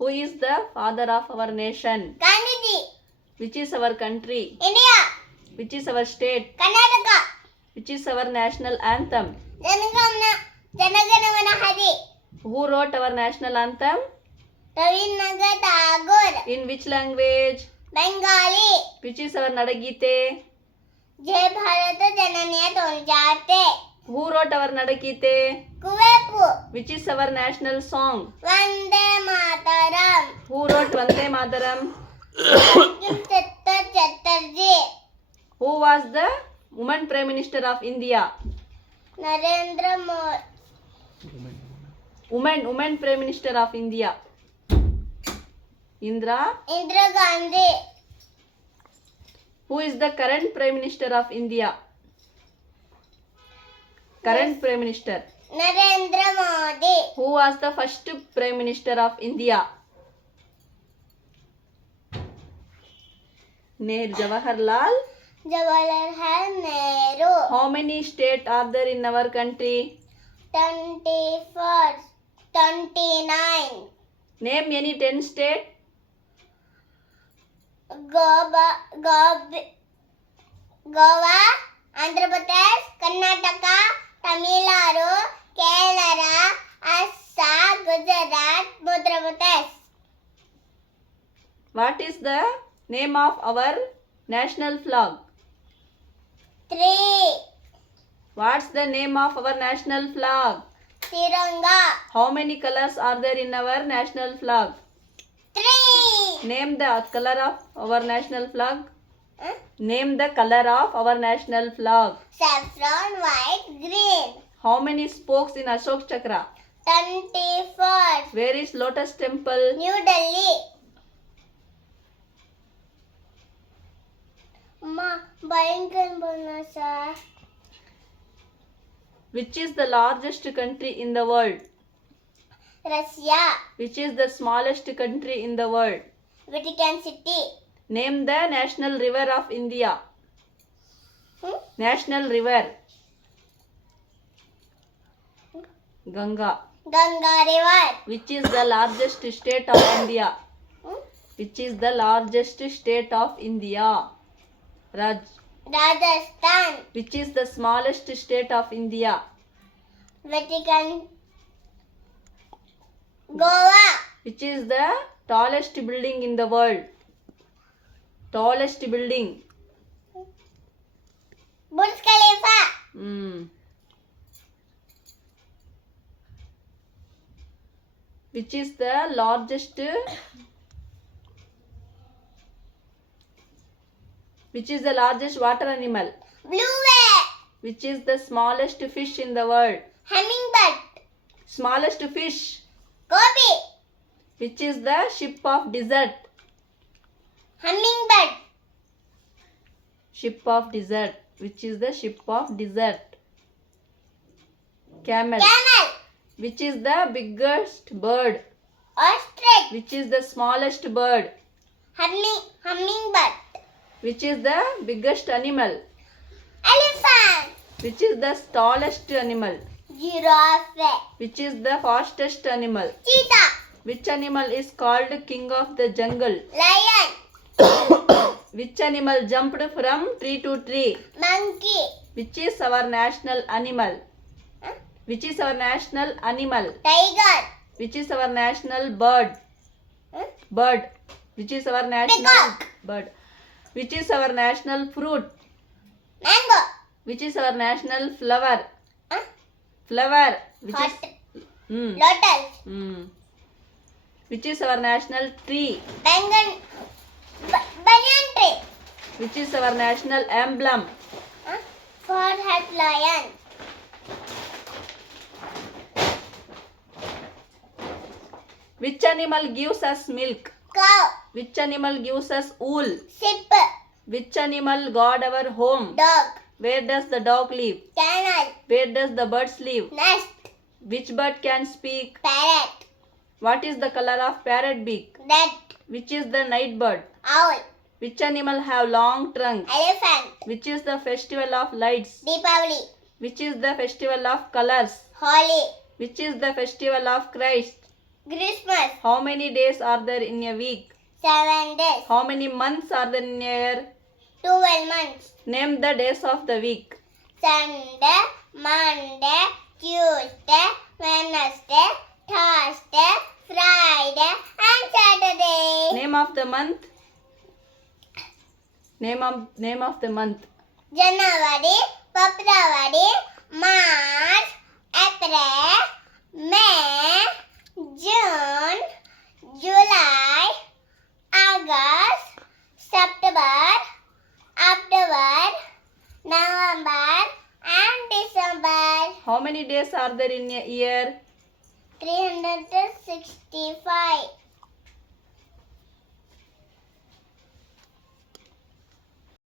Who is the father of our nation? Gandhiji. Which is our country? India. Which is our state? Karnataka. Which is our national anthem? Janaganamana Hari. Who wrote our national anthem? Rabindranath Tagore. In which language? Bengali. Which is our Nadagite? Jai Bharata Jananiya Tonjate. Who wrote our Nadagite? Kuvepu. Which is our national song? Vande Mataram. Who wrote Vande Mataram? Bankim Chatterjee. Who was the woman Prime Minister of India? Narendra Modi. Woman Prime Minister of India. Indira Gandhi. Who is the current Prime Minister of India? Current Prime Minister. Narendra Modi. Who was the first Prime Minister of India? Jawaharlal Nehru. How many states are there in our country? 29. Name any 10 states. Goa, Andhra Pradesh, Karnataka, Tamil Nadu, Kerala, Assam, Gujarat, Madhya Pradesh. What is the name of our national flag? 3. What's the name of our national flag? Tiranga. How many colors are there in our national flag? 3. Name the color of our national flag. Huh? Name the color of our national flag. Saffron, white, green. How many spokes in Ashok Chakra? 24. Where is Lotus Temple? New Delhi. Which is the largest country in the world? Russia. Which is the smallest country in the world? Vatican City. Name the national river of India. National river. Ganga. River. Which is the largest state of India? Which is the largest state of India? Rajasthan. Which is the smallest state of India? Vatican. Goa. Which is the tallest building in the world? Tallest building. Burj Khalifa. Which is the largest? Which is the largest water animal? Blue whale. Which is the smallest fish in the world? Hummingbird. Smallest fish. Gobi. Which is the ship of desert? Hummingbird. Ship of desert. Which is the ship of desert? Camel. Which is the biggest bird? Ostrich. Which is the smallest bird? Hummingbird. Which is the biggest animal? Elephant. Which is the tallest animal? Giraffe. Which is the fastest animal? Cheetah. Which animal is called king of the jungle? Lion. Which animal jumped from tree to tree? Monkey. Which is our national animal? Which is our national animal? Tiger. Which is our national bird? Bird. Which is our national Peacock. bird? Which is our national fruit? Mango. Which is our national flower? Flower. Which Hot. is Lotus. Which is our national tree? Banyan tree. Which is our national emblem? Four-head lion. Which animal gives us milk? Cow. Which animal gives us wool? Sheep. Which animal guard our home? Dog. Where does the dog live? Kennel. Where does the birds live? Nest. Which bird can speak? Parrot. What is the color of parrot beak? Red. Which is the night bird? Owl. Which animal have long trunk? Elephant. Which is the festival of lights? Deepavali. Which is the festival of colors? Holi. Which is the festival of Christ? Christmas. How many days are there in a week? 7 days. How many months are there in a year? 12 months. Name the days of the week. Sunday, Monday, Tuesday, Wednesday, Thursday, Friday, and Saturday. Name of the month. Name of the month. January, February, March, April, May, June, July, August, September, October, November, and December. How many days are there in a year? 365.